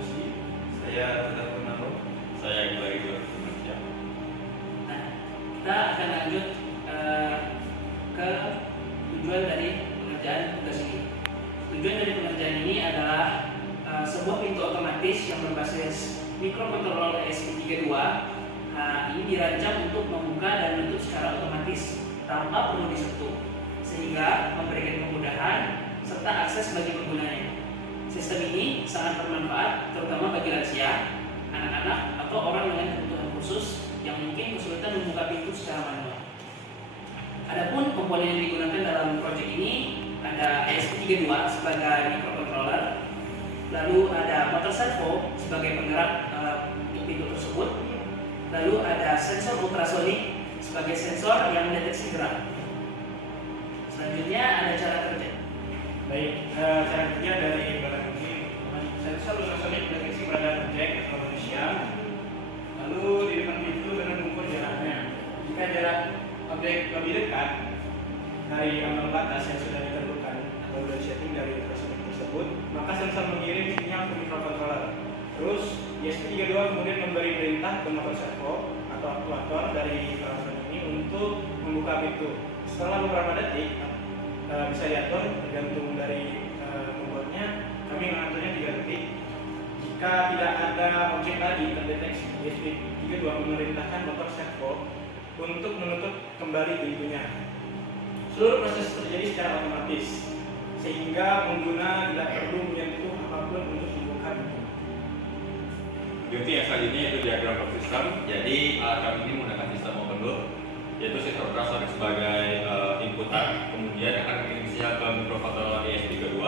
Susi. Saya Tegar Purnamo. Saya Iqbal Ridwan. Nah, kita akan lanjut ke tujuan dari pengerjaan tugas ini. Tujuan dari pengerjaan ini adalah sebuah pintu otomatis yang berbasis microcontroller ESP32. Ini dirancang untuk membuka dan menutup secara otomatis tanpa perlu disentuh, sehingga memberikan kemudahan serta akses bagi penggunanya. Sistem ini sangat bermanfaat terutama bagi lansia, anak-anak, atau orang dengan kebutuhan khusus yang mungkin kesulitan membuka pintu secara manual. Adapun komponen yang digunakan dalam proyek ini ada ESP32 sebagai microcontroller, lalu ada motor servo sebagai penggerak untuk pintu tersebut, lalu ada sensor ultrasonik sebagai sensor yang mendeteksi gerak. Selanjutnya ada cara kerja. Baik, cara kerja dari barang ini sensor ultrasonik deteksi pada objek atau manusia, lalu di depan pintu dengan mengukur jaraknya. Jika jarak objek lebih dekat dari ambang batas yang sudah ditentukan atau sudah setting dari ultrasonik tersebut, maka sensor mengirim sinyal ke microcontroller. Terus ESP32 kemudian memberi perintah ke motor servo atau aktuator dari ultrasonik ini untuk membuka pintu. Setelah beberapa detik, bisa diatur tergantung dari membuatnya. Kami mengaturnya 3 detik. Jika tidak ada objek lagi terdeteksi, ESP32 memerintahkan motor servo untuk menutup kembali pintunya. Seluruh proses terjadi secara otomatis, sehingga pengguna tidak perlu menyentuh apapun untuk membuka pintu. Berikutnya yang selanjutnya yaitu diagram per sistem. Jadi kami ini menggunakan sistem open loop, yaitu sistem ultrasonik sebagai inputan, kemudian akan mengirim sinyal ke microcontroller ESP32,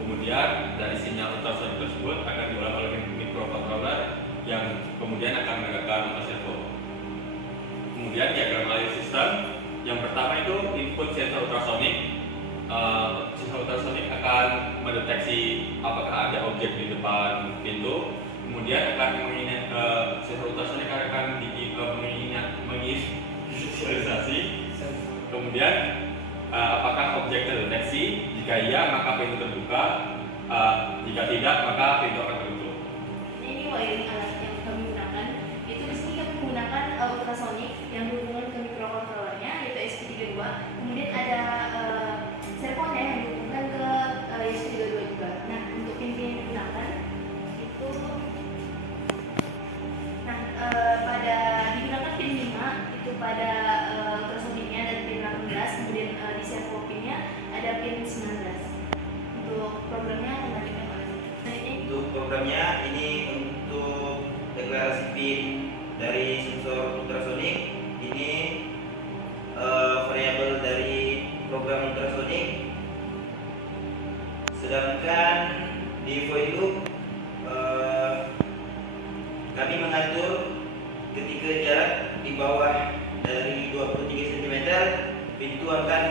kemudian dari sinyal ultrasonik tersebut akan diolah oleh microcontroller yang kemudian akan menegakkan motor servo. Kemudian diagram layar sistem, yang pertama itu input sensor ultrasonik. Sensor ultrasonik akan mendeteksi apakah ada objek di depan pintu, kemudian akan sensor ultrasonik akan menginisialisasi, kemudian apakah objek terdeteksi. Jika iya maka pintu terbuka, jika tidak maka pintu akan tertutup. Ini wiring alat yang kami gunakan. Itu di sini kami menggunakan ultrasonik yang dihubungkan ke microcontrollernya yaitu ESP32. Kemudian ada servonya yang dihubungkan ke ESP32 juga. Nah, untuk pintu yang digunakan itu pada digunakan pin 5 itu pada ultrasoniknya dan pin 18, kemudian di servo pinnya ada pin 19. Untuk programnya dilanjutkan oleh Untuk programnya ini untuk deklarasi pin dari sensor ultrasonik ini variabel dari program ultrasonik, sedangkan di void loop kami mengatur ketika jarak di bawah dari 23 cm pintu akan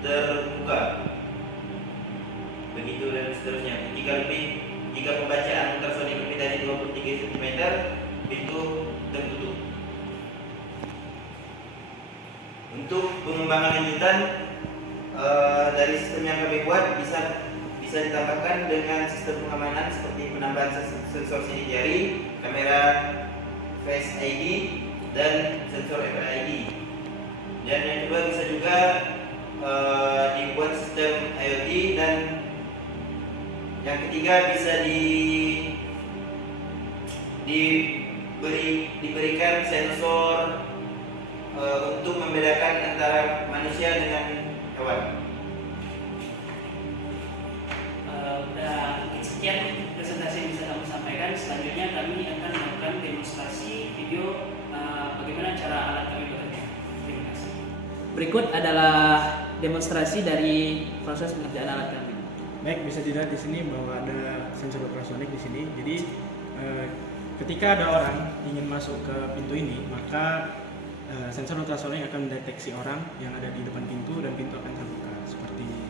terbuka, begitu dan seterusnya. Jika pembacaan ultrasonik lebih dari 23 cm pintu tertutup. Untuk pengembangan lanjutan dari sistem yang kami buat bisa ditambahkan dengan sistem pengamanan seperti penambahan sensor sidik jari, kamera Face ID, dan sensor FRID. Dan yang kedua bisa juga dibuat sistem IoT, dan yang ketiga bisa diberikan sensor untuk membedakan antara manusia dengan hewan. Mungkin sekian presentasi yang bisa kami sampaikan. Selanjutnya kami akan melakukan demonstrasi video bagaimana cara alat kami bekerja. Terima kasih. Berikut adalah demonstrasi dari proses pengerjaan alat kami. Baik, bisa dilihat di sini bahwa ada sensor ultrasonik di sini. Jadi ketika ada orang ingin masuk ke pintu ini, maka sensor ultrasonik akan mendeteksi orang yang ada di depan pintu dan pintu akan terbuka seperti ini.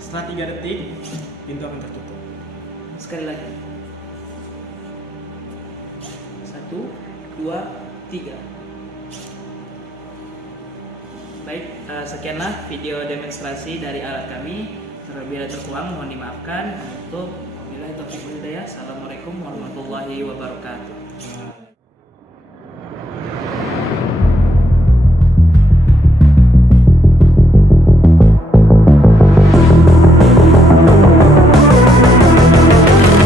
Setelah 3 detik, pintu akan tertutup. Sekali lagi. 1, 2, 3. Baik, sekianlah video demonstrasi dari alat kami. Bila terkurang mohon dimaafkan. Untuk bila taufiq wal hidayah. Assalamualaikum warahmatullahi wabarakatuh.